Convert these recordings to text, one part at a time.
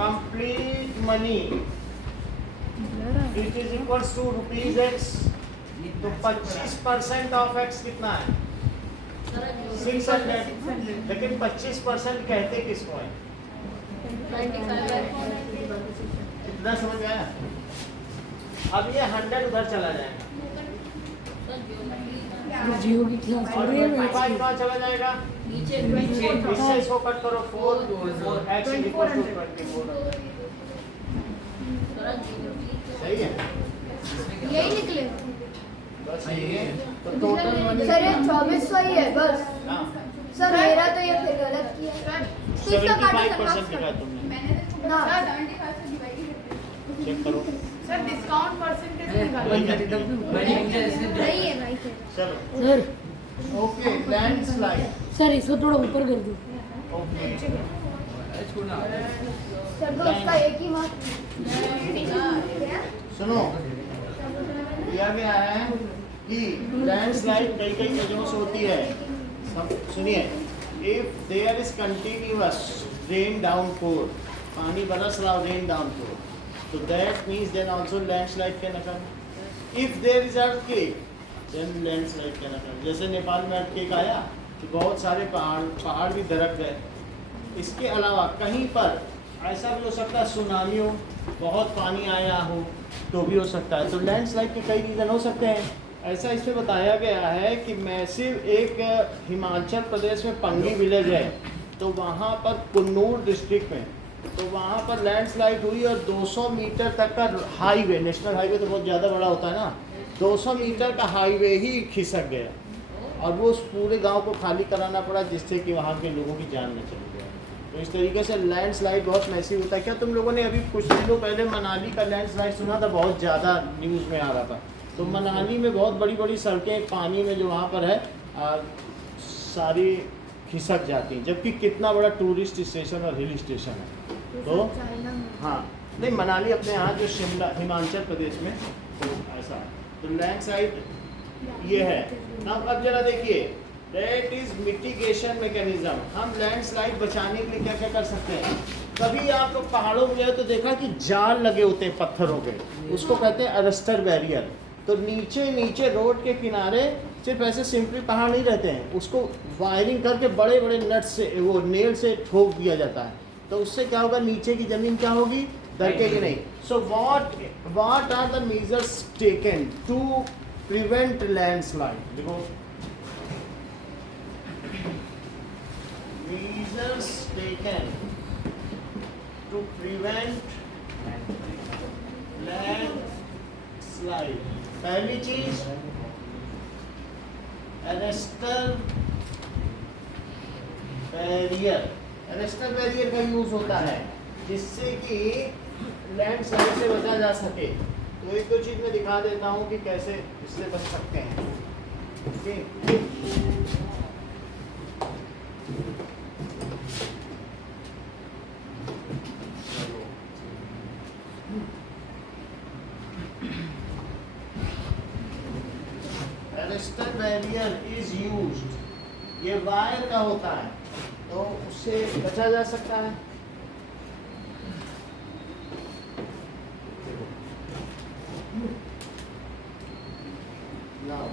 Complete money it is equals to rupees x, तो 25% of x कितना है 600, लेकिन 25% कहते किसको है, कितना समझ में आया। अब ये 100 उधर चला जाएगा जियो की क्लास और 25 कहाँ चला जाएगा, नीचे इससे इसको कट करो 4 एक्स इक्वल टू 24, सही है। यही निकलेगा बस यही है तो टोटल मनी सर ये 2400 ही है बस। हाँ सर मेरा तो ये फिर गलत किया तो इसका काटो 75% लिखा तुमने, ना चेक करो सर डिस्काउंट परसेंटेज नहीं है भाई फिर। चलो सर ओके लैंडस्लाइड सर इसको थोड़ा ऊपर कर दो। ओके सर तो उसका एक ही मार्क सुनो दिया गया है कि लैंडस्लाइड कई कई जगहों से होती है, सुनिए if there is continuous rain downpour, पानी बरस रहा हो रेन डाउनपोर, तो that means then also landslide can occur. If there is earthquake then landslide can occur. जैसे नेपाल में अर्थक्वेक आया तो बहुत सारे पहाड़ भी दरक गए। इसके अलावा कहीं पर ऐसा भी हो सकता है सुनामी हो, बहुत पानी आया हो तो भी हो सकता है। तो लैंडस्लाइड के कई रीज़न हो सकते हैं। ऐसा इसमें बताया गया है कि मैसिव एक हिमाचल प्रदेश में पंगी विलेज है, तो वहाँ पर कुन्नूर डिस्ट्रिक्ट में, तो वहाँ पर लैंडस्लाइड हुई और 200 मीटर तक का हाईवे, नेशनल हाईवे तो बहुत ज़्यादा बड़ा होता है ना, 200 मीटर का हाईवे ही खिसक गया और वो उस पूरे गांव को खाली कराना पड़ा, जिससे कि वहाँ के लोगों की जान न चली गई। तो इस तरीके से लैंडस्लाइड बहुत मैसिव होता है। क्या तुम लोगों ने अभी कुछ दिनों पहले मनाली का लैंडस्लाइड सुना था, बहुत ज़्यादा न्यूज़ में आ रहा था। तो मनाली में बहुत बड़ी बड़ी सड़कें पानी में जो वहाँ पर है सारी खिसक जाती हैं, जबकि कितना बड़ा टूरिस्ट स्टेशन और हिल स्टेशन है। तो हाँ नहीं, मनाली अपने यहाँ जो शिमला हिमाचल प्रदेश में, तो ऐसा तो लैंडस्लाइड ये है ना। अब जरा देखिए दैट इज मिटिगेशन मैकेनिज्म। हम लैंडस्लाइड बचाने के लिए क्या क्या कर सकते हैं। कभी आप लोग पहाड़ों में गए तो देखा कि जाल लगे होते हैं पत्थरों के, उसको कहते हैं अरेस्टर बैरियर। तो नीचे नीचे रोड के किनारे सिर्फ ऐसे सिंपली पहाड़ नहीं रहते हैं, उसको वायरिंग करके बड़े बड़े नट से वो नेल से ठोक दिया जाता है। तो उससे क्या होगा, नीचे की जमीन क्या होगी, दरकेगी नहीं। So what are the measures taken to prevent landslide. देखो measures taken to prevent landslide। पहली चीज अरेस्टर बैरियर। अरेस्टर बैरियर का यूज होता है जिससे कि लैंडस्लाइड से बचा जा सके। तो एक दो चीज मैं दिखा देता हूँ कि कैसे इससे बच सकते हैं। अरेस्टर बैरियर इज यूज्ड, ये वायर का होता है तो उससे बचा जा सकता है। Now,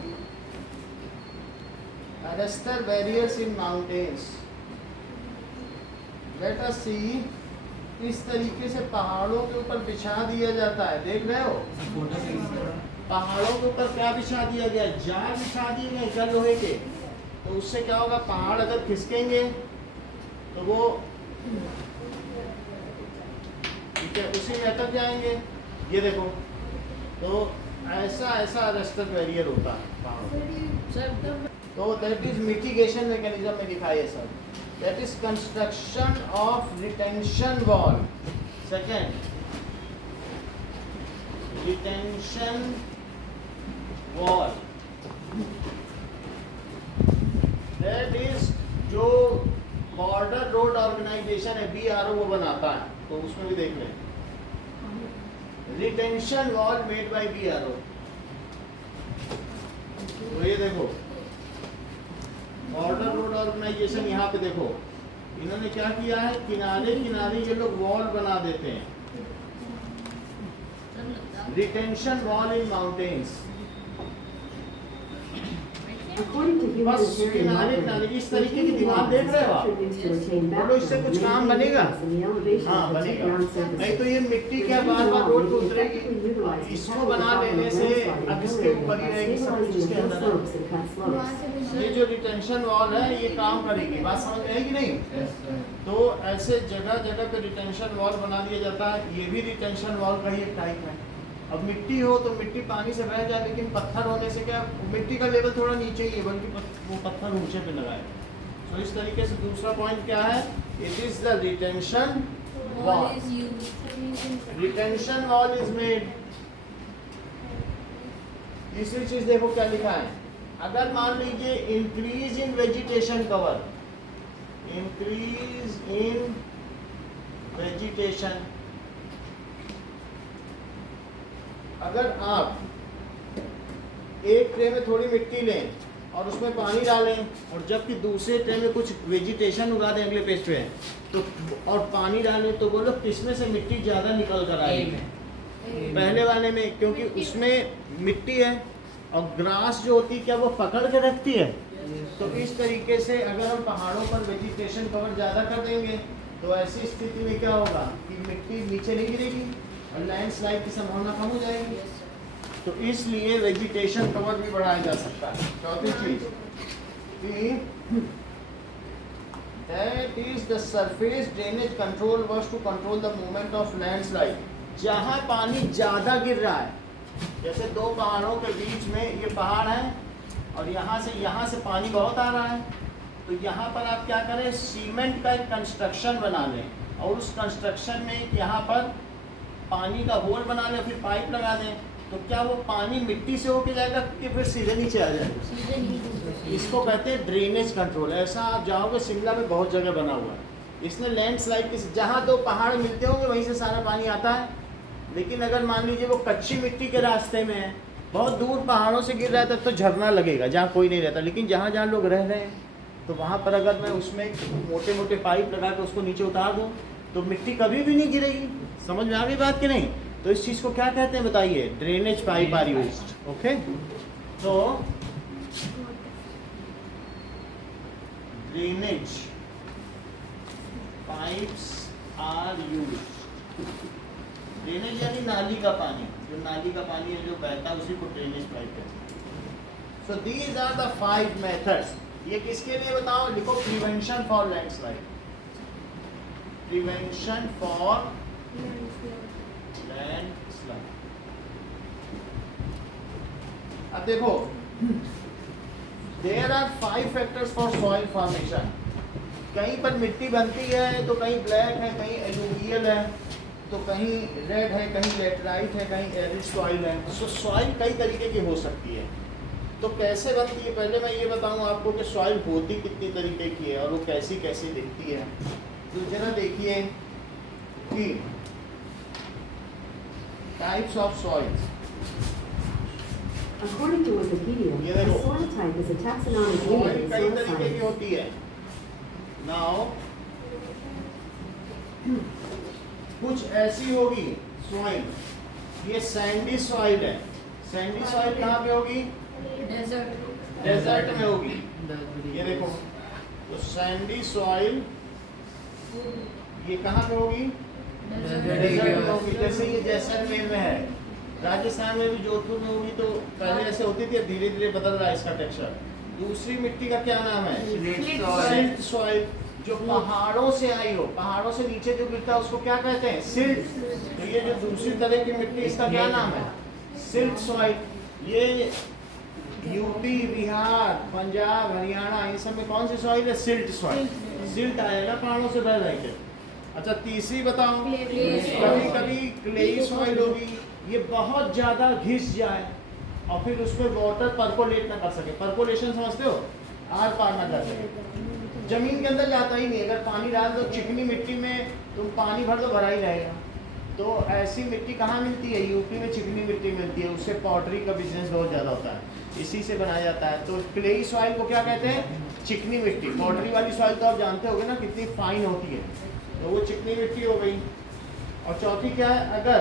arrestor barriers in mountains. Let us see, इस तरीके से पहाड़ों के ऊपर बिछा दिया जाता है। देख रहे हो पहाड़ों के ऊपर क्या बिछा दिया गया, जाल बिछा दिए गए क्या लोहे के। तो उससे क्या होगा, पहाड़ अगर खिसकेंगे तो वो ठीक है उसी में अटक जाएंगे। ये देखो तो ऐसा ऐसा अरेस्टर बैरियर होता है पहाड़ों। तो दैट इज मिटिगेशन मैकेनिज्म में लिखा है sir. That is construction of retention wall. Second, retention wall that is जो बॉर्डर रोड ऑर्गेनाइजेशन है BRO वो बनाता है, तो उसमें भी देख लें retention wall made by BRO। तो ये देखो बॉर्डर रोड ऑर्गेनाइजेशन, यहाँ पे देखो इन्होंने क्या किया है, किनारे किनारे ये लोग वॉल बना देते हैं, रिटेंशन वॉल इन माउंटेन्स। बस किनारे किनारे इस तरीके की दीवार देख रहे हो आप, बोलो इससे कुछ काम बनेगा? हाँ बनेगा, नहीं तो ये मिट्टी क्या बार बार रोड पे उतरेगी। इसको बना देने से अब इसके ऊपर ही रहेगी सब कुछ इसके अंदर है। ये जो रिटेंशन वॉल है ये काम करेगी, बात समझ में आएगी नहीं? तो ऐसे जगह जगह पे रिटेंशन वॉल बना दिया जाता है, ये भी रिटेंशन वॉल का ही एक टाइप है। अब मिट्टी हो तो मिट्टी पानी से बह जाए, लेकिन पत्थर होने से क्या, मिट्टी का लेवल थोड़ा नीचे ही है, बल्कि वो पत्थर ऊंचे पे लगाए। तो इस तरीके से दूसरा पॉइंट क्या है, it is the retention wall. Retention wall is made. तीसरी चीज देखो क्या लिखा है, अगर मान लीजिए increase in vegetation cover, increase in vegetation, अगर आप एक ट्रे में थोड़ी मिट्टी लें और उसमें पानी डालें और जबकि दूसरे ट्रे में कुछ वेजिटेशन उगा दें अगले पेज पे तो, और पानी डालें, तो बोलो किसमें से मिट्टी ज़्यादा निकल कर आएगी? पहले वाले में, क्योंकि उसमें मिट्टी है और ग्रास जो होती है क्या वो पकड़ के रखती है। तो इस तरीके से अगर हम पहाड़ों पर वेजिटेशन कवर ज़्यादा कर देंगे तो ऐसी स्थिति में क्या होगा कि मिट्टी नीचे नहीं गिरेगी और लैंडस्लाइड की संभावना कम हो जाएगी। तो इसलिए वेजिटेशन कवर भी बढ़ाया जा सकता है। चौथी चीज कि that is the surface drainage control works to control the movement of landslide. जहां पानी ज्यादा गिर रहा है, जैसे दो पहाड़ों के बीच में ये पहाड़ है और यहाँ से पानी बहुत आ रहा है, तो यहाँ पर आप क्या करें, सीमेंट का एक कंस्ट्रक्शन बना लें और उस कंस्ट्रक्शन में यहाँ पर पानी का होल बना लें, फिर पाइप लगा दें, तो क्या वो पानी मिट्टी से होके जाएगा कि फिर सीधे नीचे आ जाएगा? इसको कहते हैं ड्रेनेज कंट्रोल। ऐसा आप जाओगे शिमला में बहुत जगह बना हुआ है। इसने लैंडस्लाइड की जहाँ दो पहाड़ मिलते होंगे वहीं से सारा पानी आता है। लेकिन अगर मान लीजिए वो कच्ची मिट्टी के रास्ते में है, बहुत दूर पहाड़ों से गिर रहा है, तब तो झरना लगेगा जहाँ कोई नहीं रहता। लेकिन जहाँ जहाँ लोग रह रहे हैं तो वहाँ पर अगर मैं उसमें मोटे मोटे पाइप लगा के उसको नीचे उतार दूँ तो मिट्टी कभी भी नहीं गिरेगी। समझ में आ गई बात कि नहीं? तो इस चीज़ को क्या कहते हैं बताइए? Drainage pipe are used. Okay, तो drainage pipes are used. Drainage यानी नाली का पानी, जो नाली का पानी है जो बहता है उसी को ड्रेनेज पाइप कहते हैं। So these are the 5 methods. ये किसके लिए बताओ? लिखो prevention for landslide. Prevention for landslide. अब देखो, there are 5 factors for soil formation. कहीं पर मिट्टी बनती है तो कहीं ब्लैक है, कहीं एलुवियल है, तो कहीं रेड है, कहीं लेटराइट है, कहीं एरिड सॉइल है। सो सॉइल कई तरीके की हो सकती है। तो कैसे बनती है, पहले मैं ये बताऊं आपको कि सॉइल होती कितनी तरीके की है और वो कैसी कैसी दिखती है। तो जरा देखिए कि types of soils. According to Wikipedia, ये a देखो, soil type is a taxonomic unit soil in कई soil तरीके की science. होती है। नाउ कुछ ऐसी होगी सॉइल, ये सैंडी सॉइल है। सैंडी सॉइल कहाँ पे होगी? डेजर्ट में होगी। ये देखो, तो सैंडी सॉइल ये कहाँ पे होगी? डेजर्ट में होगी। जैसे ये जैसलमेर में है, राजस्थान में भी जोधपुर में होगी। तो पहले ऐसे होती थी, अब धीरे धीरे बदल रहा है इसका टेक्सचर। दूसरी मिट्टी का क्या नाम है? सिल्ट सॉइल, जो पहाड़ों से आई हो, पहाड़ों से नीचे जो गिरता है उसको क्या कहते हैं? सिल्ट। तो ये जो दूसरी तरह की मिट्टी, इसका क्या नाम है? Silt soil. ये यूपी, बिहार, पंजाब, हरियाणा, इन सब में कौन सी सॉइल है? Silt soil. सिल्ट आएगा पहाड़ों से बह जाएंगे। अच्छा, तीसरी बताओ। कभी कभी क्लेई सॉइल होगी, ये बहुत ज़्यादा घिस जाए और फिर उसमें वाटर परकोलेट ना कर सके। परकोलेशन समझते हो? आर पार ना कर सके, जमीन के अंदर जाता ही नहीं। अगर पानी डाल दो चिकनी मिट्टी में, तुम पानी भर दो भरा ही रहेगा। तो ऐसी मिट्टी कहाँ मिलती है? यूपी में चिकनी मिट्टी मिलती है, उससे पॉटरी का बिजनेस बहुत ज़्यादा होता है, इसी से बनाया जाता है। तो क्लेई सॉइल को क्या कहते हैं? चिकनी मिट्टी। पॉटरी वाली सॉइल तो आप जानते होगे ना कितनी फाइन होती है, तो वो चिकनी मिट्टी हो गई। और चौथी क्या है? अगर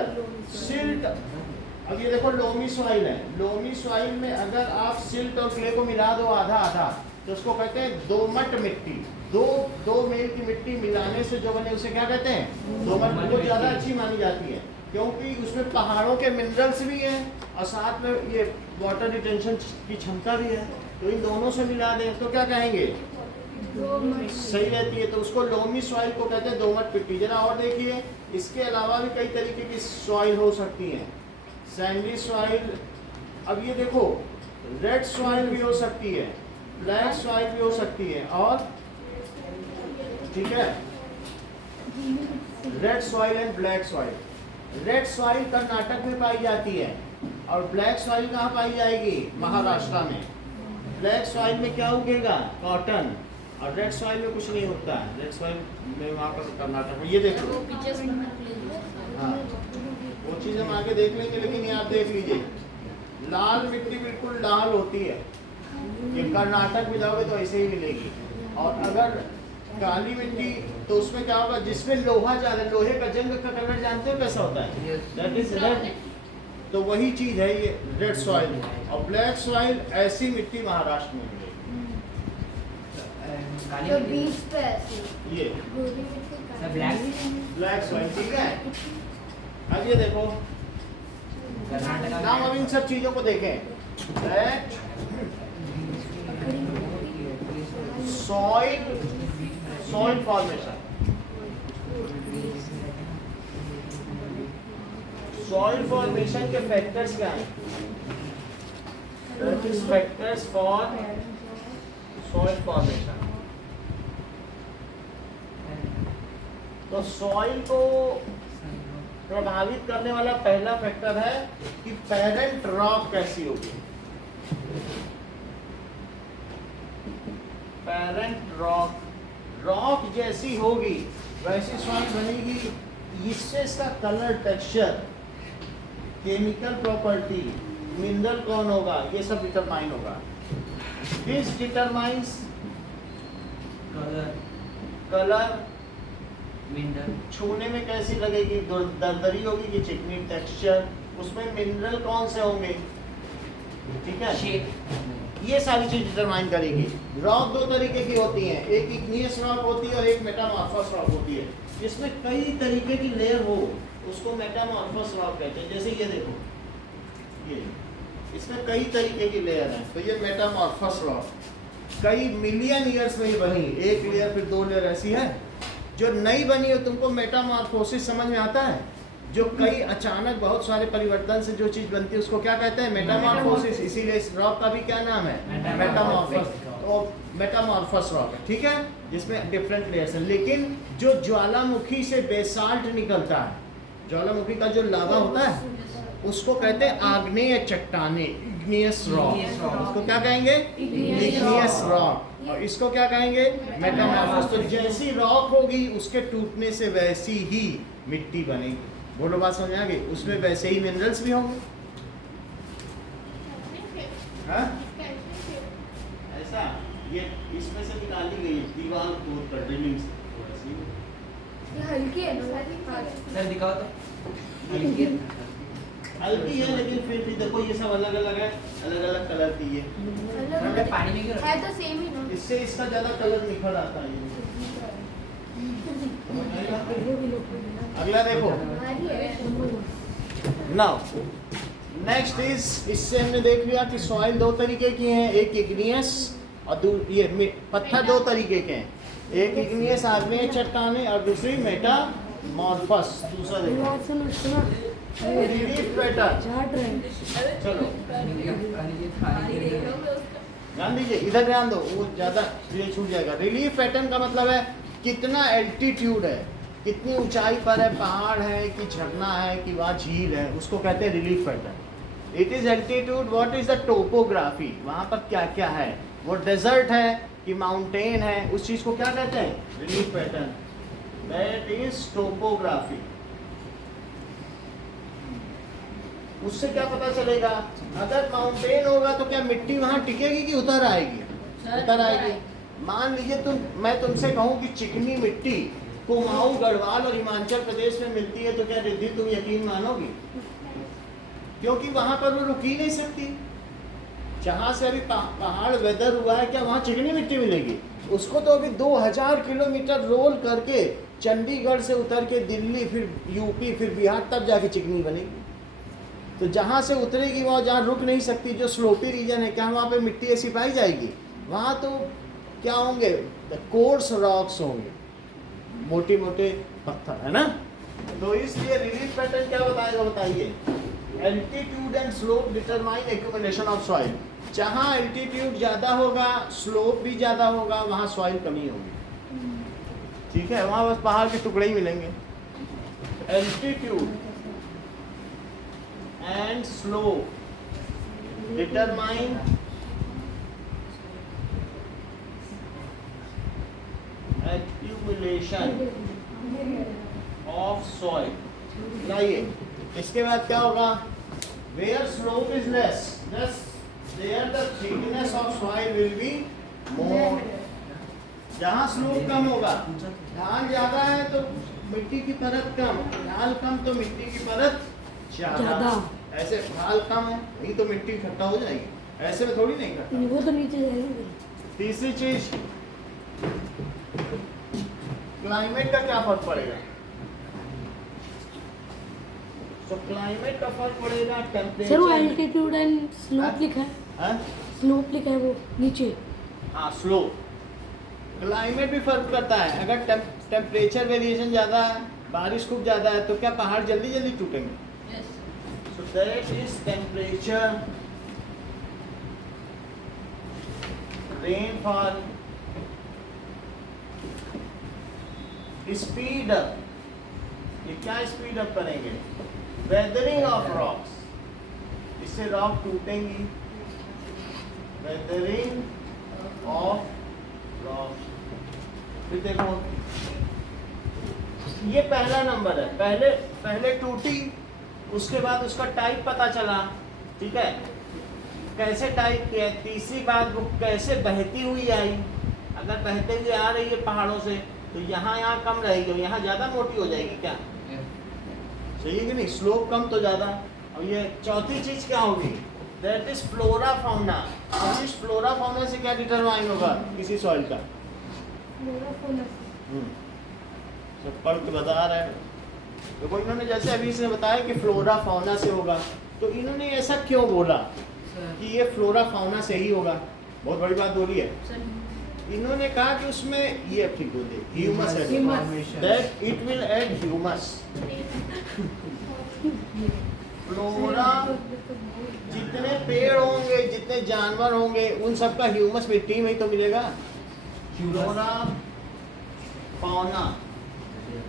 सिल्ट, अब ये देखो लोमी सॉइल है, लोमी सॉइल में अगर आप सिल्ट और क्ले को मिला दो आधा आधा, तो उसको कहते हैं दोमट मिट्टी। दो मेल की मिट्टी मिलाने से जो बने उसे क्या कहते हैं? दोमट। वो ज़्यादा अच्छी मानी जाती है क्योंकि उसमें पहाड़ों के मिनरल्स भी हैं और साथ में ये वाटर रिटेंशन की क्षमता भी है, तो इन दोनों से मिला दें तो क्या कहेंगे? सही रहती है। तो उसको लोमी सॉइल को कहते हैं दोमट मिट्टी। जरा और देखिए, इसके अलावा भी कई तरीके की सॉइल हो सकती हैं। सैंडी सॉइल, अब ये देखो रेड सॉइल भी हो सकती है, ब्लैक सॉइल भी हो सकती है, और ठीक है, red soil and black soil. Red soil Karnataka में पाई जाती है और ब्लैक सॉइल कहाँ पाई जाएगी? महाराष्ट्र में। ब्लैक सॉइल में क्या उगेगा? कॉटन। और रेड सॉइल में कुछ नहीं उगता है, रेड सॉइल में वहाँ पर कर्नाटक में। ये देखो, हाँ वो चीज़ हम आगे देख लेंगे, लेकिन ये आप देख लीजिए, लाल मिट्टी बिल्कुल लाल होती है, ये कर्नाटक में जाओगे तो ऐसे ही मिलेगी। और अगर काली मिट्टी तो उसमें क्या होगा? जिसमें लोहा ज़्यादा, लोहे का जंग का कलर जानते हो कैसा होता है? That is red. तो वही चीज़ है ये रेड सॉइल। और ब्लैक सॉइल ऐसी मिट्टी महाराष्ट्र में मिलेगी। जो बीच पे ऐसे ये गोरी मिट्टी काली। ब्लैक सॉइल, ठीक है। अब ये देखो, नाम अब इन सब चीज़ों को देखें। Black soil, soil formation, soil formation के फैक्टर्स क्या हैं? Factors for soil formation. तो सॉइल को प्रभावित करने वाला पहला फैक्टर है कि पेरेंट रॉक कैसी होगी। पेरेंट रॉक, रॉक जैसी होगी वैसी सॉइल बनेगी। इससे इसका colour, texture, chemical property, mineral कौन होगा, ये सब डिटरमाइन होगा। दिस डिटरमाइंस कलर, छूने में कैसी लगेगी, दरदरी होगी कि चिकनी, टेक्सचर, उसमें मिनरल कौन से होंगे, ठीक है, ये सारी चीज डिटरमाइन करेगी। रॉक दो तरीके की होती हैं, एक इग्नियस रॉक होती है और एक मेटामॉर्फस रॉक होती है। जिसमें कई तरीके की लेयर हो उसको मेटामॉर्फस रॉक कहते हैं। जैसे ये देखो, ये इसमें कई तरीके की लेयर हैं, तो ये मेटामॉर्फस रॉक कई मिलियन ईयर्स में ही बनी, एक लेयर फिर दो लेयर ऐसी है। जो नई बनी हो तुमको मेटामॉर्फोसिस समझ में आता है? जो कई अचानक बहुत सारे परिवर्तन से जो चीज बनती है उसको क्या कहते हैं? मेटामॉर्फोसिस। इसीलिए इस रॉक का भी क्या नाम है? मेटामॉर्फस। तो मेटामॉर्फस रॉक है, ठीक है, जिसमें डिफरेंट लेयर्स हैं। लेकिन जो ज्वालामुखी से बेसाल्ट निकलता है, ज्वालामुखी का जो लावा होता है उसको कहते हैं आग्नेय चट्टाने, इग्नियस रॉक। उसको क्या कहेंगे? Igneous rock. और इसको क्या कहेंगे? मेटामॉर्फस। तो जैसी रॉक होगी उसके टूटने से वैसी ही मिट्टी बनेगी। बोलो बात समझ आ गई? उसमें वैसे ही मिनरल्स भी होंगे। हाँ? ऐसा ये इसमें से निकाली गई दीवार खोद कर ड्रिलिंग से थोड़ा सी। ये हल्की है ना? सर दिखाओ तो। हल्की है लेकिन फिर भी देखो ये सब अलग अलग है, अलग अलग कलर की है। अलग पानी में क्यों है तो सेम ही ना। इससे इसका ज्यादा कलर निखर आता है। अगला देखो, हमारी है। नाउ नेक्स्ट इज, इससे हमने देख लिया कि सॉइल दो तरीके की हैं, एक इग्नियस और ये पत्थर दो तरीके के हैं, एक इग्नियस आग्नेय चट्टाने और दूसरी मेटामॉर्फस। दूसरा देखो रिलीफ पैटर्न। चलो ध्यान दीजिए, इधर ध्यान दो, वो ज़्यादा ये छूट जाएगा। रिलीफ पैटर्न का मतलब है कितना एल्टीट्यूड है, कितनी ऊंचाई पर है, पहाड़ है कि झरना है कि वहाँ झील है, उसको कहते हैं relief pattern. It is altitude, what is the topography, वहाँ पर क्या क्या है, वो डेजर्ट है कि माउंटेन है, उस चीज़ को क्या कहते हैं? Relief pattern. That is topography. उससे क्या पता चलेगा? अगर माउंटेन होगा तो क्या मिट्टी वहाँ टिकेगी कि उतर आएगी? उतर आएगी। मान लीजिए मैं तुमसे कहूँ कि चिकनी मिट्टी कुमाऊं, गढ़वाल और हिमाचल प्रदेश में मिलती है, तो क्या रिद्धि तुम यकीन मानोगी? क्योंकि वहां पर वो रुक ही नहीं सकती। जहां से अभी पहाड़ वेदर हुआ है, क्या वहां चिकनी मिट्टी मिलेगी? उसको तो अभी 2000 किलोमीटर रोल करके चंडीगढ़ से उतर के दिल्ली, फिर यूपी, फिर बिहार, तब जाके चिकनी बनेगी। तो जहां से उतरेगी वहाँ जहाँ रुक नहीं सकती, जो स्लोपी रीजन है, क्या वहाँ पे मिट्टी ऐसी पाई जाएगी? वहाँ तो क्या होंगे? कोर्स रॉक्स होंगे, मोटे मोटे पत्थर, है ना। तो इसलिए रिलीफ पैटर्न क्या बताएगा? बताइए। Altitude and slope determine accumulation of soil. जहाँ एल्टीट्यूड ज़्यादा होगा, स्लोप भी ज़्यादा होगा, वहाँ सॉइल कमी होगी। ठीक है, वहाँ बस पहाड़ के टुकड़े ही मिलेंगे। Altitude and slope determine accumulation of soil. लाइए, इसके बाद क्या होगा? Where slope is less, there the thickness of soil will be more. जहाँ स्लोप कम होगा, ढाल ज्यादा है तो मिट्टी की परत कम, ढाल कम तो मिट्टी की परत ज्यादा। ऐसे ढाल कम है, नहीं तो मिट्टी इकट्ठा हो जाएगी, ऐसे में थोड़ी नहीं इकट्ठा। वो तो नीचे जाएगा। तीसरी चीज, क्लाइमेट का क्या फर्क पड़ेगा? तो क्लाइमेट का फर्क पड़ेगा टेम्परेचर। सर वो एल्टीट्यूड एंड स्लोप लिखा है। हाँ? स्लोप लिखा है वो नीचे। हाँ, स्लोप। क्लाइमेट भी फर्क करता है। अगर टेम्परेचर वेरिएशन ज़्यादा है, बारिश खूब ज़्यादा है, तो क्या पहाड़ जल्दी जल्दी टूटेंगे? So that is temperature, rainfall, speed up. ये क्या स्पीड अप करेंगे? वेदरिंग ऑफ रॉक्स, इससे रॉक टूटेंगी। Weathering of rock. फिर देखो, ये पहला नंबर है। पहले टूटी, उसके बाद उसका टाइप पता चला। ठीक है, कैसे टाइप किया। तीसरी बात, वो कैसे बहती हुई आई। अगर बहते हुए आ रही है पहाड़ों से, तो यहाँ कम रहेगी, यहाँ ज़्यादा मोटी हो जाएगी। क्या सही है कि नहीं? स्लोप कम तो ज़्यादा। और ये चौथी चीज़ क्या होगी? That is flora fauna. और इस फ्लोरा फाउना से क्या डिटरमाइन होगा किसी सॉइल का? तो पढ़ के बता रहे हैं। तो इन्होंने जैसे अभी इसने बताया कि फ्लोरा फाउना से होगा, तो इन्होंने ऐसा क्यों बोला कि ये फ्लोरा फाउना से ही होगा? बहुत बड़ी बात बोली है। इन्होंने कहा कि उसमें ये ठीक बोले, ह्यूमस है, that it will add humus. Flora, जितने पेड़ होंगे, जितने जानवर होंगे, उन सब का ह्यूमस मिट्टी में ही तो मिलेगा। Flora fauna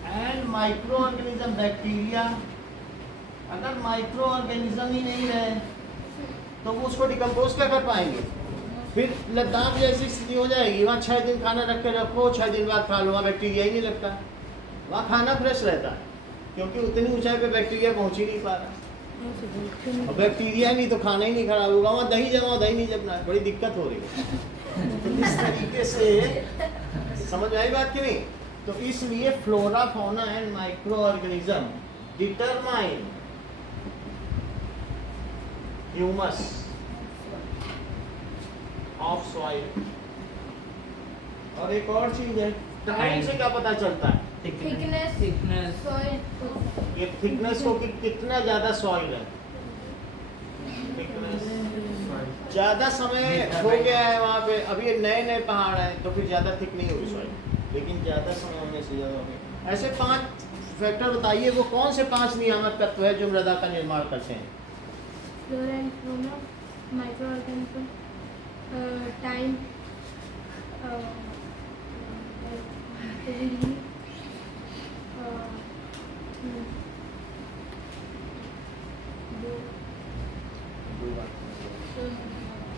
and micro organism, bacteria. अगर माइक्रो ऑर्गेनिज्म ही नहीं रहे तो वो उसको डिकम्पोज क्या कर पाएंगे? फिर लद्दाख जैसी स्थिति हो जाएगी, वहाँ 6 दिन खाना रख के रखो, 6 दिन बाद खा लो, वहाँ बैक्टीरिया ही नहीं लगता। वहाँ खाना फ्रेश रहता है, क्योंकि उतनी ऊंचाई पे बैक्टीरिया पहुँच ही नहीं पा रहा। और बैक्टीरिया नहीं तो खाना ही नहीं खराब होगा। वहाँ दही जमा, दही नहीं जमना है, बड़ी दिक्कत हो रही है। तो इस तरीके से समझ आई बात कि नहीं? तो इसलिए flora fauna and micro organism determine humus of soil. और एक और चीज है, टाइम से क्या पता चलता है? Thickness soil. ये थिकनेस को कि कितना ज्यादा सॉइल है। थिकनेस ज्यादा समय हो गया है वहाँ पे, अभी नए पहाड़ हैं, तो फिर ज्यादा थिक नहीं होगी सॉइल, लेकिन ज्यादा समय होने से ज्यादा होगी। ऐसे 5 फैक्टर बताइए, वो कौन से 5 नियामक तत्व है जो मृदा का निर्माण करते हैं? Flora and fauna, micro organism, time,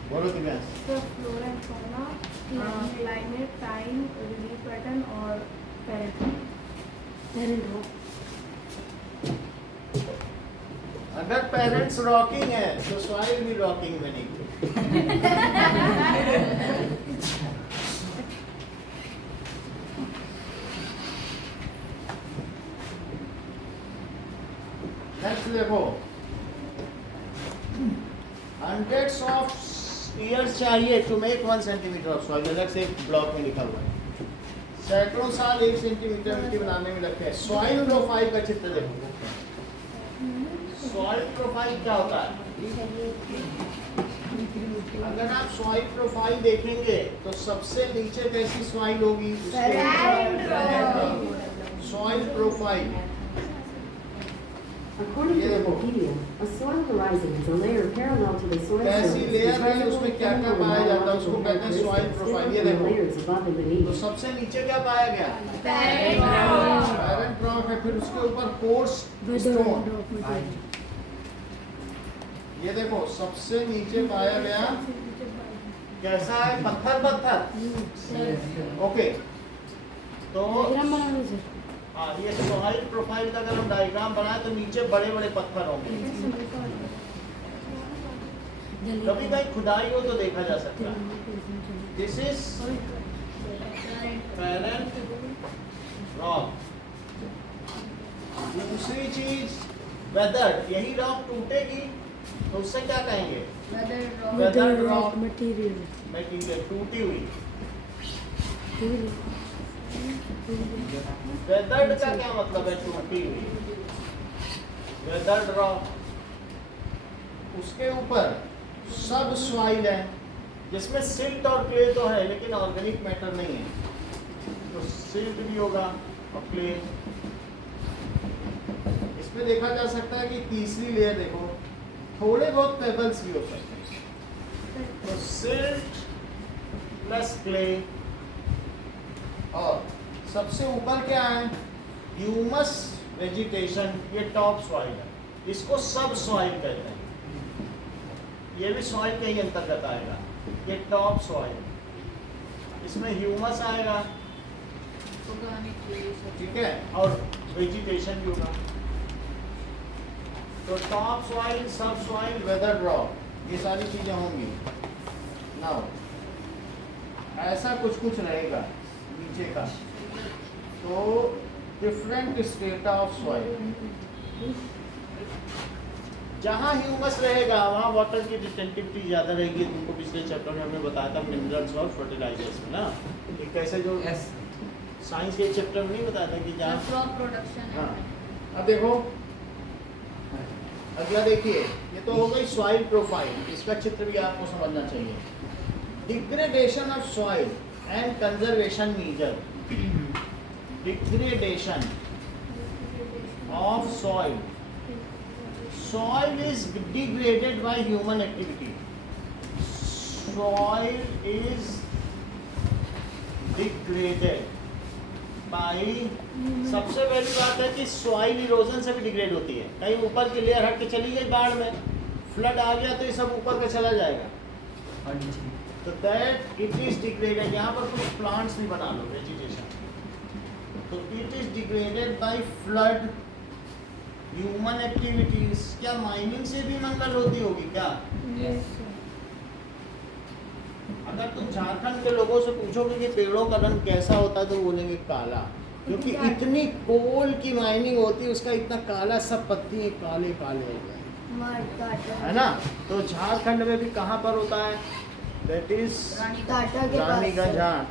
बोलो Divyansh. Flora and fauna, climate, time, relief pattern और पेरेंट। अगर पेरेंट्स रॉकिंग है तो सॉइल भी रॉकिंग बनेगी। नेक्स्ट देखो, हंड्रेड्स ऑफ ईयर्स चाहिए to make 1 centimetre of soil. अलग से एक ब्लॉक में लिखा हुआ है, सैकड़ों साल 1 सेंटीमीटर मिट्टी बनाने में लगते हैं। सॉइल प्रोफाइल का चित्र देखो। सॉइल प्रोफाइल क्या होता है? अगर आप सॉइल प्रोफाइल देखेंगे तो सबसे नीचे कैसी सॉइल होगी? Soil profile According to Wikipedia, a soil horizon is a layer parallel to the soil कैसी surface लेयर है, variable उसमें in क्या क्या chemical पाया and जाता है, उसको biological कहते हैं soil characteristics profile। ये different from देखो। layers above and तो beneath. सबसे नीचे क्या पाया गया? पैरेंट रॉक है। फिर उसके ऊपर कोर्स स्टोन। ये देखो, सबसे नीचे पाया गया कैसा है? पत्थर पत्थर। ओके, तो डायग्राम बनाने से हाँ, ये सॉइल प्रोफाइल का अगर हम डायग्राम बनाए तो नीचे बड़े बड़े पत्थर होंगे। कभी कहीं खुदाई हो तो देखा जा सकता है। This is parent rock. दूसरी चीज वेदर। यही रॉक टूटेगी तो उससे क्या कहेंगे? वेदर रॉक मटेरियल मटेरियल, टूटी हुई। वेदर्ड का क्या मतलब है? टूटी हुई। Weathered rock. उसके ऊपर सब सॉइल है जिसमें सिल्ट और क्ले तो है लेकिन ऑर्गेनिक मैटर नहीं है, तो सिल्ट भी होगा और क्ले। इसमें देखा जा सकता है कि तीसरी लेयर देखो, थोड़े बहुत पेबल्स भी हो सकते हैं। तो सिल्ट प्लस क्ले, और सबसे ऊपर क्या है? Humus vegetation. ये टॉप सॉइल है, इसको सब सॉइल कहते हैं। ये भी सॉइल के ही अंतर्गत आएगा। ये टॉप सॉइल, इसमें ह्यूमस आएगा, ठीक है, और वेजिटेशन भी होगा। तो टॉप सॉइल, सब सॉइल, वेदर रॉक, ये सारी चीजें होंगी। नाउ ऐसा कुछ कुछ रहेगा नीचे का। तो डिफरेंट स्टेट ऑफ सॉइल, जहाँ ह्यूमस रहेगा वहाँ वाटर की रिटेंटिविटी ज़्यादा रहेगी। तुमको पिछले चैप्टर में हमने बताया था मिनरल्स और फर्टिलाइजर्स में ना, ये कैसे जो साइंस के चैप्टर में नहीं बताया था कि जहाँ क्रॉप प्रोडक्शन हाँ। अब देखो अगला, देखिए ये तो हो गई सॉइल प्रोफाइल। इसका चित्र भी आपको समझना चाहिए। Degradation of soil and conservation measure. Degradation of soil. Soil is degraded by human activity. Soil is degraded by, सबसे पहली बात है कि सॉइल इरोजन से भी डिग्रेड होती है। कहीं ऊपर की लेयर हट के चली गई बाढ़ में, फ्लड आ गया तो ये सब ऊपर का चला जाएगा। तो दैट इट इज डिग्रेडेड। यहाँ पर कुछ प्लांट्स भी बना लो, वेजिटेशन। तो it is degraded by flood, human activities. क्या माइनिंग से भी मंगल होती होगी क्या? अगर तुम झारखंड के लोगों से पूछोगे कि पेड़ों का रंग कैसा होता है तो बोलेंगे काला, क्योंकि इतनी कोल की माइनिंग होती है, उसका इतना काला, सब पत्ती काले काले हो गए, है ना। तो झारखंड में भी कहाँ पर होता है? That is Raniganj. हाँ,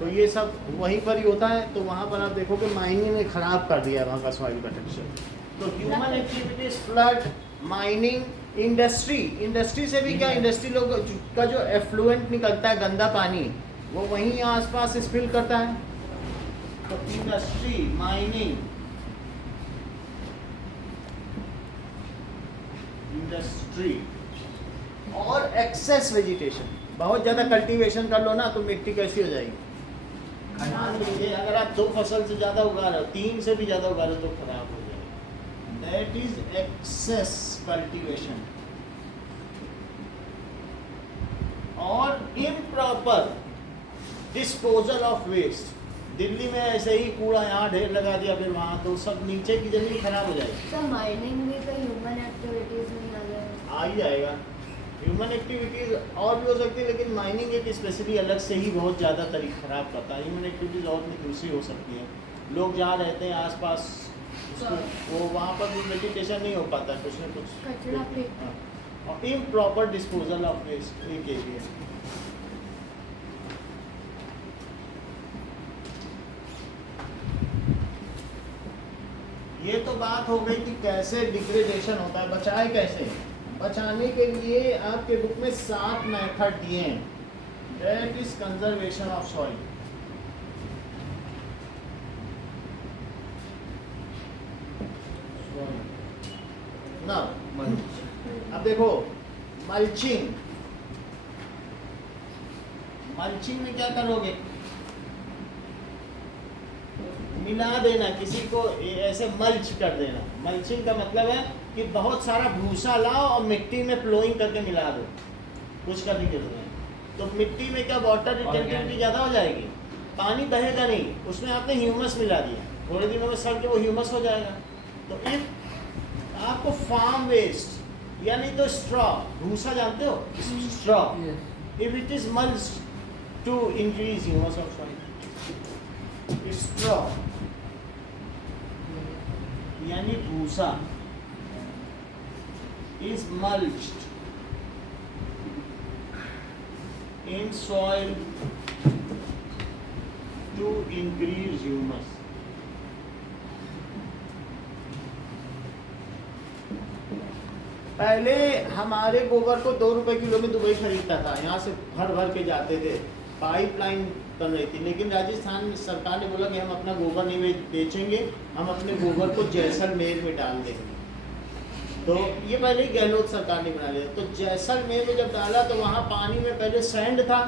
तो ये सब वहीं पर ही होता है। तो वहाँ पर आप देखोगे माइनिंग ने खराब कर दिया वहाँ का सॉइल का टेक्सचर। तो human activities, flood, mining, industry. Industry से भी क्या, इंडस्ट्री लोग का जो एफ्लुएंट निकलता है गंदा पानी, वो वहीं आसपास स्पिल करता है। तो इंडस्ट्री, माइनिंग, इंडस्ट्री और एक्सेस वेजिटेशन। बहुत ज़्यादा कल्टीवेशन कर लो ना तो मिट्टी कैसी हो जाएगी? मान लीजिए अगर आप 2 फसल से ज़्यादा उगा रहे हो, 3 से भी ज़्यादा उगा रहे हो तो खराब हो जाएगी। That is excess cultivation. और improper disposal of waste. Delhi में ऐसे ही कूड़ा यहाँ ढेर लगा दिया फिर वहाँ, तो सब नीचे की जमीन खराब हो जाएगी। सर माइनिंग भी तो ह्यूमन एक्टिविटीज में आ जाएगा। आ ही जाएगा। ह्यूमन एक्टिविटीज़ और भी हो सकती है, लेकिन माइनिंग एक स्पेशली अलग से ही बहुत ज़्यादा तरीका खराब करता है। ह्यूमन एक्टिविटीज़ और भी दूसरी हो सकती है। लोग जहाँ रहते हैं आसपास वो वहाँ पर भी मेडिटेशन नहीं हो पाता, कुछ ना कचरा फेंक। कुछ। और इम्प्रॉपर डिस्पोजल ऑफ वेस्ट एक एरिया। ये तो बात हो गई कि कैसे डिग्रेडेशन होता है, बचाए कैसे। बचाने के लिए आपके बुक में 7 मेथड दिए हैं। That is conservation of soil. ना अब देखो मल्चिंग। मल्चिंग में क्या करोगे? मिला देना, किसी को ऐसे मल्च कर देना। मल्चिंग का मतलब है कि बहुत सारा भूसा लाओ और मिट्टी में प्लोइंग करके मिला दो, कुछ करने की जरूरत नहीं। तो मिट्टी में क्या वाटर रिटेंटिविटी ज़्यादा हो जाएगी, पानी बहेगा नहीं, उसमें आपने ह्यूमस मिला दिया, थोड़े दिनों में सड़ के वो ह्यूमस हो जाएगा। तो इफ आपको फार्म वेस्ट यानी तो स्ट्रॉ, भूसा जानते हो, straw, if it is mulch to increase humus of soil. Straw यानी भूसा is mulched in soil to increase humus. पहले हमारे गोबर को 2 रुपए किलो में दुबई खरीदता था, यहाँ से भर भर के जाते थे, पाइपलाइन बन रही थी। लेकिन राजस्थान सरकार ने बोला कि हम अपना गोबर नहीं बेचेंगे, हम अपने गोबर को जैसलमेर में डाल देंगे। तो ये पहले ही गहलोत सरकार ने बना लिया। तो जैसलमेर में जब डाला तो वहाँ पानी में पहले सैंड था,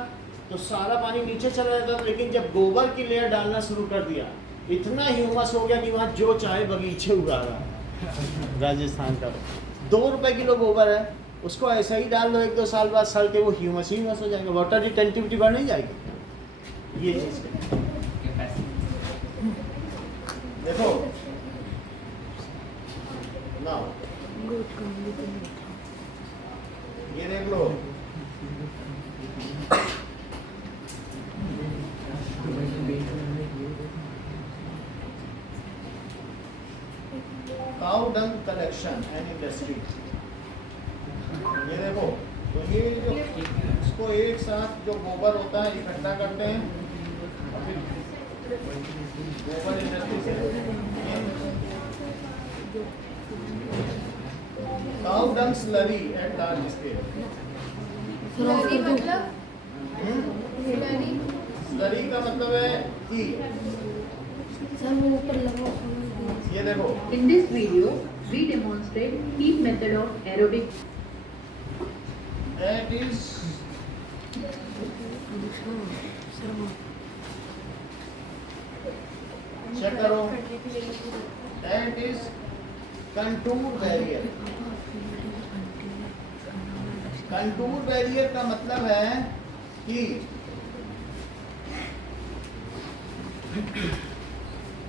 तो सारा पानी नीचे चला जाता था। लेकिन जब गोबर की लेयर डालना शुरू कर दिया, इतना ह्यूमस हो गया कि वहाँ जो चाहे बगीचे उगा रहा है। राजस्थान का 2 रुपए किलो गोबर है, उसको ऐसा ही डाल दो, 1-2 साल बाद सड़ के वो ह्यूमस ही ह्यूमस हो जाएंगे, वाटर रिटेंटिविटी बढ़ नहीं जाएगी। ये चीज़ देखो ना, ये देख लो, cow dung collection and industry. ये देखो, तो ये जो इसको एक साथ जो गोबर होता है इकट्ठा करते हैं, और फिर गोबर इंडस्ट्री से cow dung slurry at large scale. Slurry मतलब स्लरी स्लरी का मतलब है ई। सर वो ऊपर लगा। ये देखो, In this video, we demonstrate heat method of aerobic. that is check करो, that is contour barrier। Contour barrier का मतलब है कि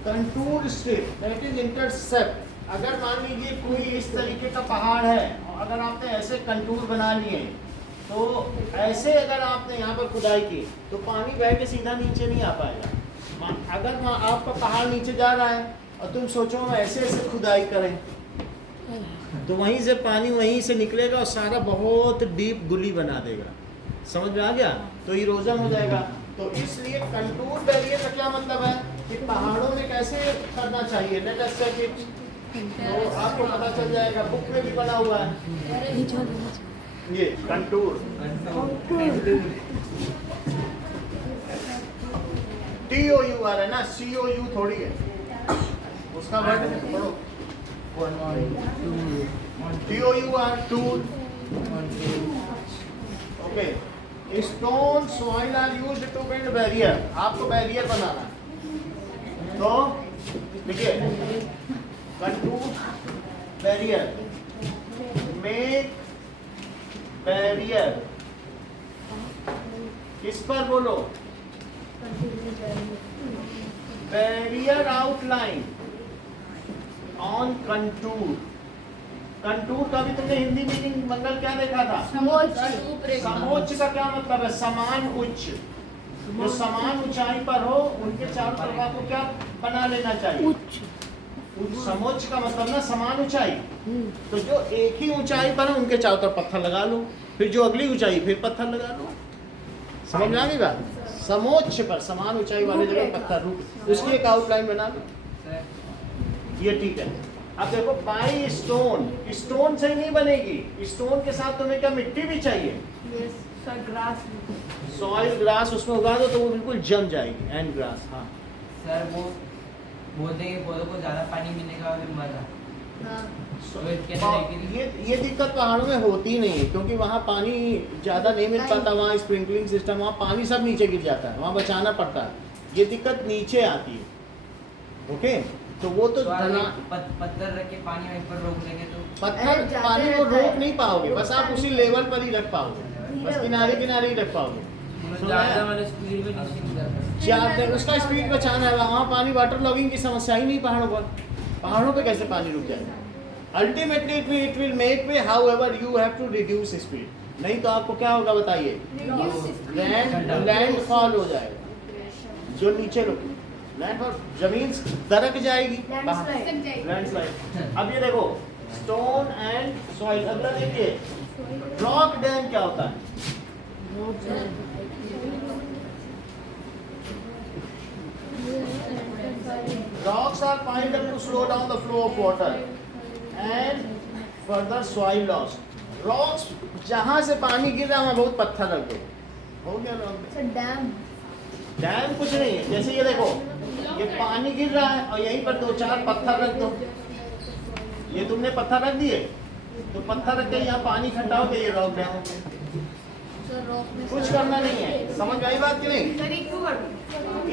contour strip that is intercept. अगर मान लीजिए कोई इस तरीके का पहाड़ है और अगर आपने ऐसे कंटूर बना लिए, तो ऐसे अगर आपने यहाँ पर खुदाई की तो पानी बह के सीधा नीचे नहीं आ पाएगा। अगर आपका पहाड़ नीचे जा रहा है और तुम सोचो हम ऐसे ऐसे खुदाई करें, तो वहीं से पानी वहीं से निकलेगा और सारा बहुत डीप गुली बना देगा। समझ में आ गया? तो इरोजन हो जाएगा। तो इसलिए कंटूर बैरियर का क्या मतलब है कि पहाड़ों में कैसे करना चाहिए। Let us check it. तो आपको पता चल जाएगा, बुक में भी बना हुआ है ये कंटूर। TOUR है ना, COU थोड़ी है, उसका वर्ड पढ़ो। TOUR tool. Okay, stone soil are used to build barrier. आपको बैरियर बनाना है तो देखिए, कंटूर बैरियर, मेक बैरियर। किस पर बोलो? Barrier outline on contour. Contour का भी तुमने हिंदी मीनिंग मंगल क्या देखा था? समोच्च का क्या मतलब है? समान उच्च। जो समान ऊंचाई पर हो उनके चारों तरफ आपको क्या बना लेना चाहिए? उच्च। समोच्च का मतलब ना समान ऊंचाई। तो जो एक ही ऊंचाई पर है उनके चारों तरफ पत्थर लगा लो, फिर जो अगली ऊंचाई फिर पत्थर लगा लो। समझ में आ गई बात? समोच्च पर समान ऊंचाई वाले जगह पत्थर रूप, उसकी एक आउटलाइन बना लो। ये ठीक है। अब देखो बाई स्टोन, स्टोन से ही नहीं बनेगी, स्टोन के साथ तुम्हें क्या मिट्टी भी चाहिए? ग्रास सॉइल ग्रास उसमें उगा दो तो वो बिल्कुल जम जाएगी। एंड ग्रास, हाँ सर वो बोलते हैं कि पौधों को ज़्यादा पानी मिलने का फिर मजा। तो इसके अंदर ये दिक्कत पहाड़ों में होती नहीं है, क्योंकि वहाँ पानी ज़्यादा नहीं मिल पाता। वहाँ स्प्रिंकलिंग सिस्टम, वहाँ पानी सब नीचे गिर जाता है, वहाँ बचाना पड़ता है। ये दिक्कत नीचे आती है। ओके, तो वो तो पत्थर रख के पानी वहीं पर रोक देंगे तो पत्थर पानी को रोक नहीं पाओगे, बस आप उसी लेवल पर ही रख पाओगे, बस किनारे किनारे ही रख पाओगे। ज़्यादा वाला स्पीड में नहीं करता। ज्यादा उसका स्पीड बचाना है। वहाँ पानी वाटर लॉगिंग की समस्या ही नहीं पहाड़ों पर। पहाड़ों पे कैसे पानी रुक जाएगा? Ultimately it will make way, however you have to reduce speed. नहीं तो आपको क्या होगा बताइए? लैंडफॉल हो जाएगा। जो नीचे लोग लैंडफॉल, जमीन दरक जाएगी, लैंडस्लाइड। अब ये देखो स्टोन एंड सॉइल। अगला देखिए रॉक डैम क्या होता है? Rocks are piled up to slow down the flow of water and further soil loss. Rocks जहाँ से पानी गिर रहा है वहाँ बहुत पत्थर रख दो, हो गया rock डैम। डैम कुछ नहीं है। जैसे ये देखो, ये पानी गिर रहा है और यहीं पर 2-4 पत्थर रख दो। ये तुमने पत्थर रख दिए तो पत्थर रख के यहाँ पानी इकट्ठा हो गया, ये रॉक डैम हो गया। कुछ करना नहीं है। समझ आई बात कि नहीं?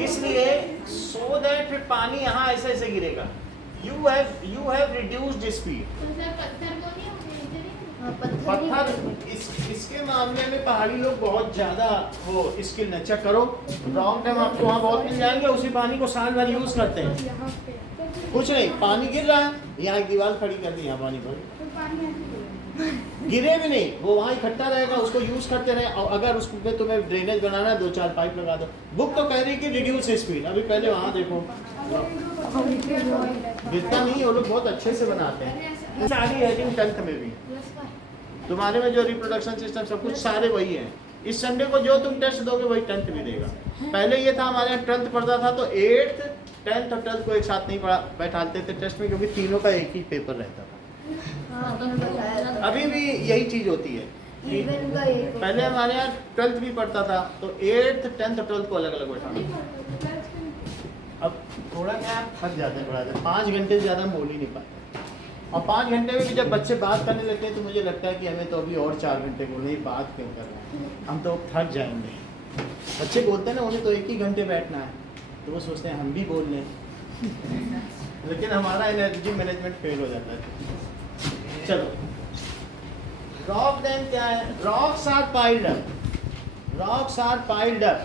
इसलिए सो दैट फिर पानी यहाँ ऐसे ऐसे गिरेगा। You have reduced speed. पत्थर इसके मामले में पहाड़ी लोग बहुत ज्यादा वो स्किल न चेक करो। रॉक डैम आपको वहाँ बहुत मिल जाएंगे, उसी पानी को साल भर यूज करते हैं। कुछ नहीं, पानी गिर रहा है, यहाँ एक दीवार खड़ी कर दी, यहाँ पानी भर गिरे भी नहीं, वो वहाँ इकट्ठा रहेगा, उसको यूज करते रहे। और अगर उसमें तुम्हें ड्रेनेज बनाना है 2-4 पाइप लगा दो। बुक तो कह रही कि रिड्यूस स्पीड। अभी पहले वहाँ देखो, गिरता नहीं, वो लोग बहुत अच्छे से बनाते हैं। सारी हेडिंग 10th में भी तुम्हारे में जो रिप्रोडक्शन सिस्टम सब कुछ सारे वही है। इस संडे को जो तुम टेस्ट दोगे वही 10th भी देगा। पहले ये था हमारे यहाँ 12th पढ़ता था तो 8th 10th और 12th को एक साथ नहीं बैठाते थे टेस्ट में, क्योंकि तीनों का एक ही पेपर रहता था। अभी भी यही चीज होती है। पहले हमारे यहाँ 12th भी पढ़ता था तो 8th 10th और 12th को अलग अलग बैठाना। अब थोड़ा क्या थक जाते हैं, पढ़ाते 5 घंटे से ज़्यादा बोल ही नहीं पाते। और 5 घंटे में भी जब बच्चे बात करने लगते हैं तो मुझे लगता है कि हमें तो अभी और 4 घंटे बोलने, बात क्यों कर रहे हैं, हम तो थक जाएंगे। बच्चे बोलते हैं ना उन्हें तो 1 ही घंटे बैठना है, तो वो सोचते हैं हम भी बोल लें, लेकिन हमारा एनर्जी मैनेजमेंट फेल हो जाता है। चलो, रॉक डैम क्या है? Rocks are piled up, rocks are piled up,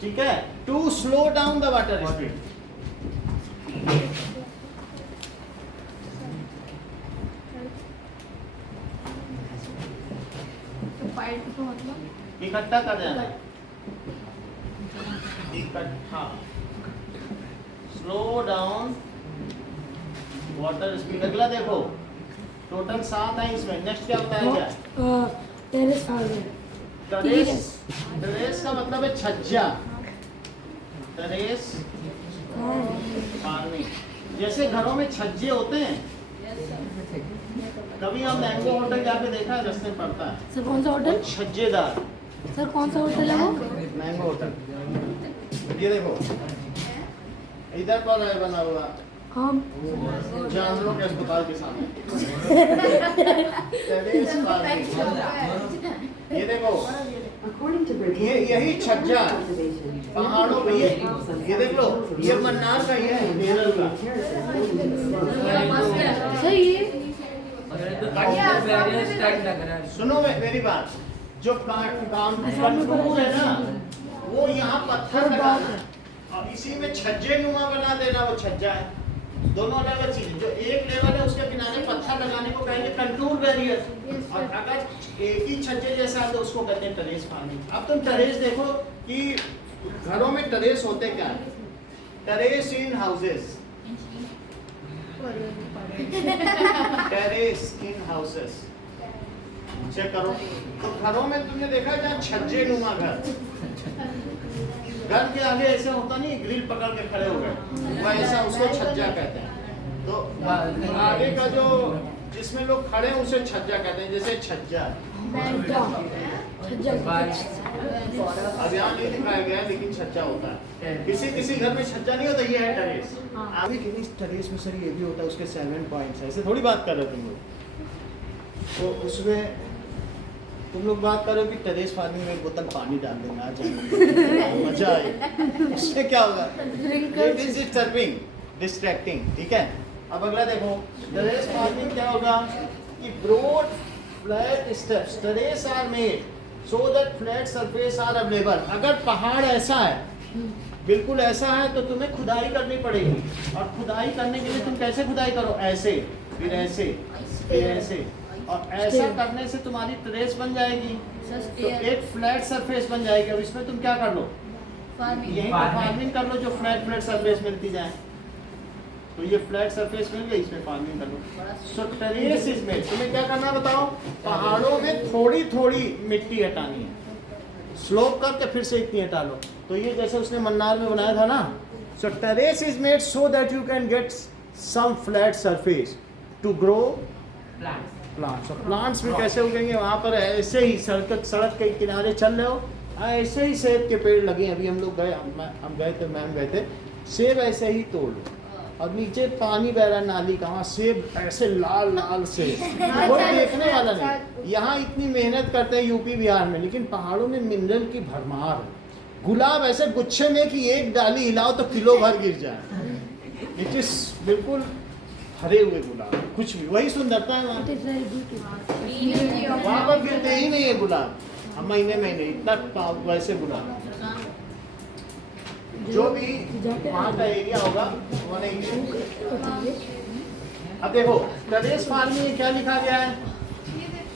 ठीक है, to slow down the water speed. इकट्ठा कर देना, इकट्ठा, स्लो डाउन वाटर स्पीड। अगला देखो, टोटल 7 है इसमें। नेक्स्ट क्या बताया गया? Terrace farming. टेरेस का मतलब है छज्जा, टेरेस फार्मिंग। जैसे घरों में छज्जे होते हैं, कभी हम मैंगो होटल जाके देखा है, रास्ते में पड़ता है। सर कौन सा होटल? छज्जेदार। सर कौन सा होटल है वो? Mango hotel. ये देखो इधर पर है बना हुआ, हम जानवरों के अस्पताल के सामने। Terrace farming. ये देखो, According to British यही छज्जा conservation, पहाड़ों पे ये देख लो, ये मन्नार का, ये है केरल का। सर ये सुनो मेरी बात, जो कंटूर है ना, वो यहाँ पत्थर लगाना है, और इसी में छज्जे नुमा बना देना, वो छज्जा है। दोनों अलग अलग चीजें। जो एक लेवल है उसके किनारे पत्थर लगाने को कहेंगे कंटूर बैरियर, और अगर एक ही छज्जे जैसा है तो उसको कहते हैं टेरेस फार्मिंग। अब तुम टेरेस देखो कि घरों में टेरेस होते क्या है। Terrace in houses, terrace in houses check करो। तो घरों में तुमने देखा जहाँ छज्जे नुमा घर के आगे ऐसे होता नहीं, ग्रिल पकड़ के खड़े हो गए, वैसा उसको छज्जा कहते हैं। तो आगे का जो जिसमें लोग खड़े हैं उसे छज्जा कहते हैं, जैसे छज्जा। अब यहाँ नहीं दिखाया गया लेकिन छज्जा होता है। किसी किसी घर में छज्जा नहीं होता, ये है टेरेस। अभी किसी टेरेस में सर ये भी होता है, उसके 7 पॉइंट्स ऐसे थोड़ी बात कर रहे हो तुम लोग। तो उसमें तुम लोग बात करो कि टेरेस फार्मिंग में एक बोतल पानी डाल देना, आ जाए मजा आए। उससे क्या होगा? It is disturbing, distracting. ठीक है, अब अगला देखो। टेरेस फार्मिंग क्या होगा कि broad flat steps terrace are made so that flat surface are available. अगर पहाड़ ऐसा है, बिल्कुल ऐसा है, तो तुम्हें खुदाई करनी पड़ेगी। और खुदाई करने के लिए तुम कैसे खुदाई करो? ऐसे, फिर ऐसे, फिर ऐसे, और ऐसा करने से तुम्हारी टेरेस बन जाएगी। तो एक फ्लैट सरफेस बन जाएगी। अब इसमें तुम क्या कर लो? यही फार्मिंग कर लो, जो फ्लैट फ्लैट सरफेस मिलती जाए। तो ये फ्लैट सरफेस मिल गई, इसमें फार्मिंग कर लो। सो टेरेस इज मेड। तुम्हें क्या करना बताओ? पहाड़ों में थोड़ी थोड़ी मिट्टी हटानी है, स्लोप करके फिर से इतनी हटा लो। तो ये जैसे उसने मन्नार में बनाया था ना। So terrace is made so that you can get some flat surface to grow plants. और प्लांट्स भी कैसे उगेंगे? वहाँ पर ऐसे ही सड़क के किनारे चल रहे हो, ऐसे ही सेब के पेड़ लगे। अभी हम लोग गए, हम गए थे, मैम गए थे, सेब ऐसे ही तोड़ लो, और नीचे पानी बह रहा नाली का, वहाँ सेब ऐसे लाल लाल सेब, कोई देखने वाला नहीं। यहाँ इतनी मेहनत करते हैं यूपी बिहार में, लेकिन पहाड़ों में मिनरल की भरमार है। गुलाब ऐसे गुच्छे में कि एक डाली हिलाओ तो किलो भर गिर जाए। इट इज बिल्कुल भरे हुए गुलाब, कुछ भी वही सुंदरता है वहाँ पर गिरते ही नहीं है गुलाब। अब महीने महीने इतना वैसे गुलाब। जो भी वहाँ का एरिया होगा वो नहीं। अब देखो टेरेस फार्मिंग में क्या लिखा गया है?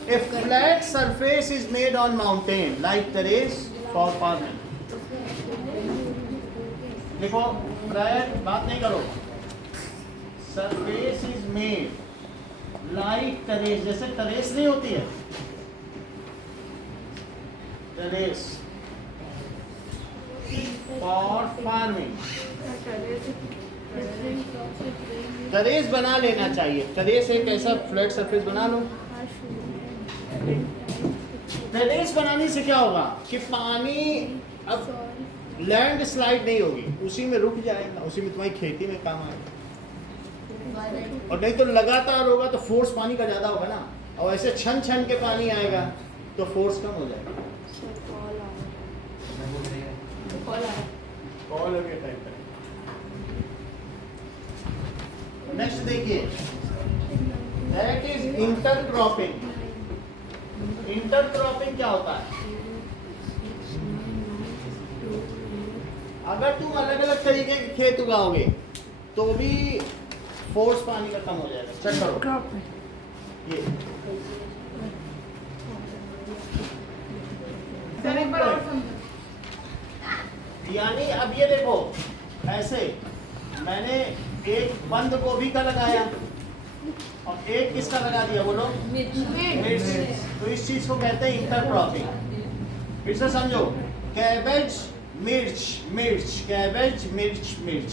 A flat surface is made on mountain like terrace for farming. देखो फ्लैट बात नहीं करो, surface is made like terrace, जैसे टेरेस नहीं होती है, टेरेस फॉर फार्मिंग। टेरेस बना लेना चाहिए। टेरेस एक ऐसा फ्लैट सरफेस बना लो। टेरेस बनाने से क्या होगा कि पानी अब लैंड स्लाइड नहीं होगी, उसी में रुक जाएगा, उसी में तुम्हारी खेती में काम आएगा। और नहीं तो लगातार होगा तो फोर्स पानी का ज्यादा होगा ना, और ऐसे छन छन के पानी आएगा तो फोर्स कम हो जाएगा। कॉल अभी टाइप करें। नेक्स्ट देखिए, दैट इज इंटरक्रॉपिंग। इंटरक्रॉपिंग क्या होता है? अगर तुम अलग अलग तरीके के खेत उगाओगे तो भी फोर्स पानी का कम हो जाएगा। चेक करो ये यानी अब ये देखो ऐसे मैंने एक बंद गोभी का लगाया और एक किसका लगा दिया, बोलो मिर्च। तो इस चीज को कहते हैं इंटरक्रॉपिंग। फिर से समझो, कैबेज मिर्च मिर्च, कैबेज मिर्च मिर्च,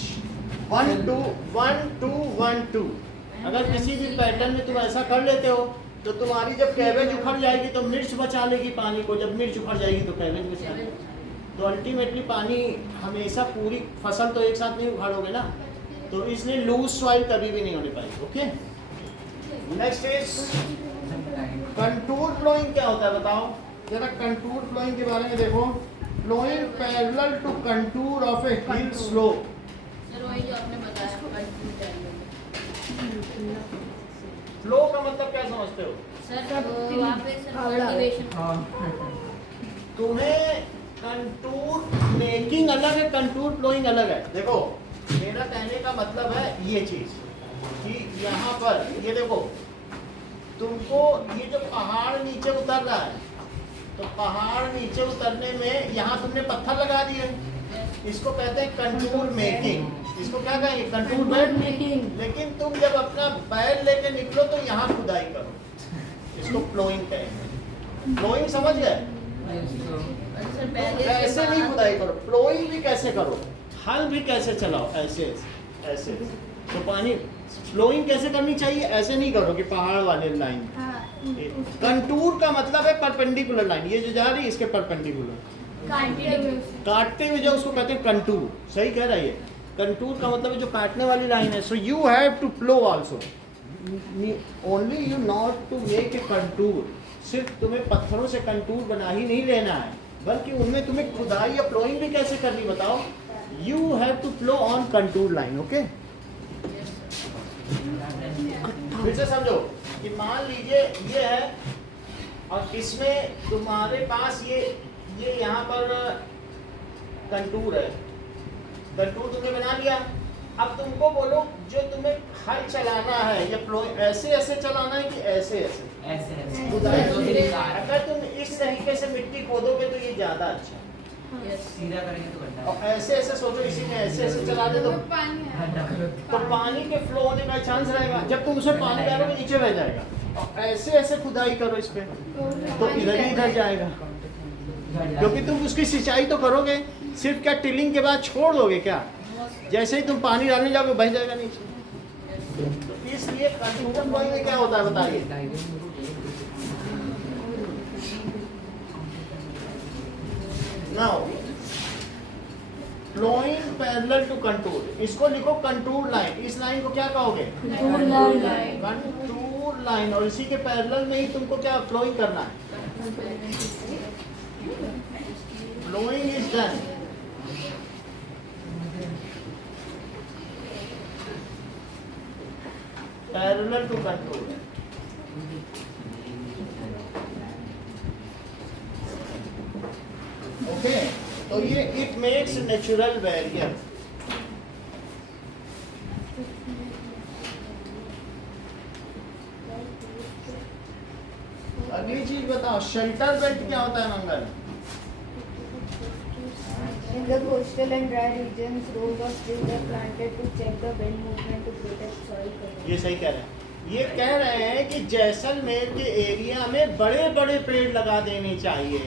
1 2 1 2 1 2। अगर किसी भी पैटर्न में तुम ऐसा कर लेते हो तो तुम्हारी जब कैबेज उखड़ जाएगी तो मिर्च बचा लेगी पानी को, जब मिर्च उखड़ जाएगी तो कैबेज बचा लेगी। तो अल्टीमेटली पानी हमेशा पूरी फसल तो एक साथ नहीं उखाड़ोगे ना, तो इसलिए लूज सॉइल कभी भी नहीं होने पाएगी। Okay, next is contour flowing. क्या होता है बताओ जरा, कंटूर फ्लोइंग के बारे में देखो। Flowing parallel to contour of a hill slope. Flow का मतलब क्या समझते हो? तुम्हें कंटूर मेकिंग अलग है, कंटूर फ्लोइंग अलग है। देखो मेरा कहने का मतलब है ये चीज कि यहाँ पर ये देखो, तुमको ये जो पहाड़ नीचे उतर रहा है, तो पहाड़ नीचे उतरने में यहाँ तुमने पत्थर लगा दिए, इसको कहते हैं कंटूर मेकिंग। इसको क्या कहेंगे? Contour bed making. लेकिन तुम जब अपना बैल लेके निकलो तो यहाँ खुदाई करो, इसको फ्लोइंग कहेंगे। फ्लोइंग समझ गए? ऐसे नहीं खुदाई करो, फ्लोइंग भी कैसे करो, हल भी कैसे चलाओ, ऐसे ऐसे। तो पानी फ्लोइंग कैसे करनी चाहिए? ऐसे नहीं करो कि पहाड़ वाले लाइन। कंटूर का मतलब है परपेंडिकुलर लाइन, ये जो जा रही है इसके परपेंडिकुलर काटते हुए जो, उसको कहते हैं कंटूर। सही कह रहा है ये। कंटूर का मतलब है जो काटने वाली लाइन है। So you have to flow also, only you not to make a contour. सिर्फ तुम्हें पत्थरों से कंटूर बना ही नहीं लेना है, बल्कि उनमें तुम्हें खुदाई या फ्लोइंग भी कैसे करनी बताओ। You have to flow on contour line. Okay, फिर से समझो कि मान लीजिए ये है और इसमें तुम्हारे पास ये यहाँ पर कंटूर है, कंटूर तुमने बना लिया। अब तुमको बोलो जो तुम्हें हल चलाना है या फ्लो ऐसे ऐसे चलाना है कि ऐसे ऐसे ऐसे खुदाई। ऐसे अगर तुम इस तरीके से मिट्टी खोदोगे तो ये ज्यादा अच्छा है। सीधा करेंगे तो गड्ढा और ऐसे ऐसे सोचो, इसी में ऐसे ऐसे चला दे तो पानी के फ्लो होने का चांस रहेगा। जब तुम उसमें पानी डालोगे नीचे बह जाएगा, और ऐसे ऐसे खुदाई करो इस पे तो इधर ही इधर जाएगा, क्योंकि तुम उसकी सिंचाई तो करोगे। सिर्फ क्या टिलिंग के बाद छोड़ दोगे क्या? जैसे ही तुम पानी डालने जाओगे बह जाएगा नीचे। तो इसलिए कंटूर फ्लोइंग में क्या होता है बताइए। Now flowing parallel to contour, इसको लिखो कंटूर लाइन। इस लाइन को क्या कहोगे? Contour line. Contour line. और इसी के पैरेलल में ही तुमको क्या फ्लोइंग करना है। Flowing is done. Parallel to contour. Okay, तो ये इट मेक्स नेचुरल बैरियर। अगली चीज बताओ, शेल्टर बेल्ट क्या होता है मंगल? In the coastal and dry regions, rows of trees are planted to check the wind movement to protect soil cover. ये सही कह रहे हैं। ये कह रहे हैं कि जैसलमेर के एरिया में बड़े बड़े पेड़ लगा देने चाहिए,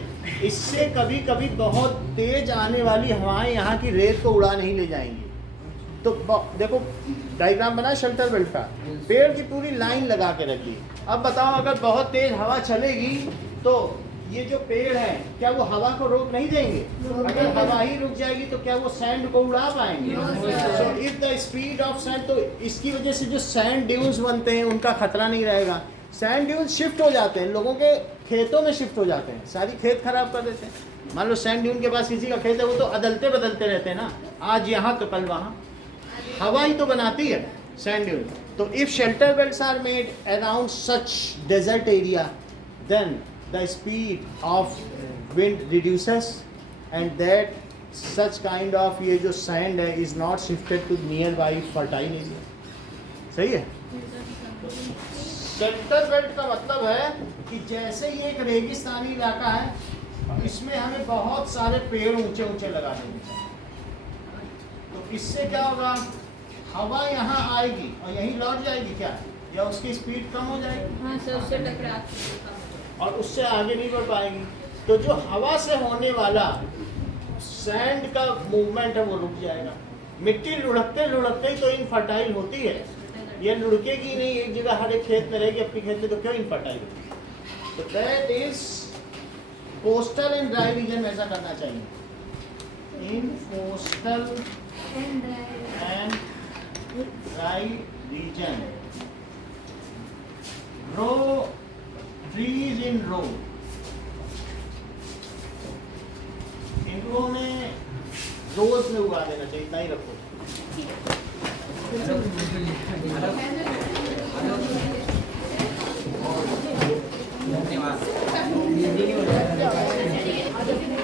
इससे कभी कभी बहुत तेज आने वाली हवाएं यहाँ की रेत को उड़ा नहीं ले जाएंगी। तो देखो डायग्राम बना शेल्टर बेल्ट का, पेड़ की पूरी लाइन लगा के रखी। अब बताओ अगर बहुत तेज हवा चलेगी तो ये जो पेड़ हैं क्या वो हवा को रोक नहीं देंगे? अगर हवा ही रुक जाएगी तो क्या वो सैंड को उड़ा पाएंगे? So if the speed of sand, तो इसकी वजह से जो सैंड ड्यून्स बनते हैं उनका खतरा नहीं रहेगा। सैंड ड्यून्स शिफ्ट हो जाते हैं, लोगों के खेतों में शिफ्ट हो जाते हैं, सारी खेत खराब कर देते हैं। मान लो सैंड ड्यून के पास किसी का खेत है, वो तो अदलते बदलते रहते हैं ना, आज यहाँ तो कल वहाँ, हवा ही तो बनाती है सैंड ड्यून। तो if shelter belts are made around such desert area, then the speed of wind reduces and that such kind of ये जो sand है is not shifted to nearby fertile area। सही है? शेल्टर बेल्ट का मतलब है कि जैसे ये एक रेगिस्तानी इलाका है, इसमें हमें बहुत सारे पेड़ ऊंचे ऊंचे लगा देने चाहिए। तो इससे क्या होगा, हवा यहाँ आएगी और यहीं लौट जाएगी क्या, या उसकी स्पीड कम हो जाएगी? हाँ सर, उससे टकरा और उससे आगे नहीं बढ़ पाएगी। तो जो हवा से होने वाला सैंड का मूवमेंट है वो रुक जाएगा। मिट्टी लुढ़कते लुढ़कते ही तो इनफर्टाइल होती है, ये लुढ़केगी नहीं एक जगह, हर एक खेत में रहेगी अपनी खेत में, तो क्यों इनफर्टाइल होगी? तो that is coastal and dry region में ऐसा करना चाहिए। In coastal and dry region row trees in row, इनको हमें रोज में उगा देना चाहिए, इतना ही रखो।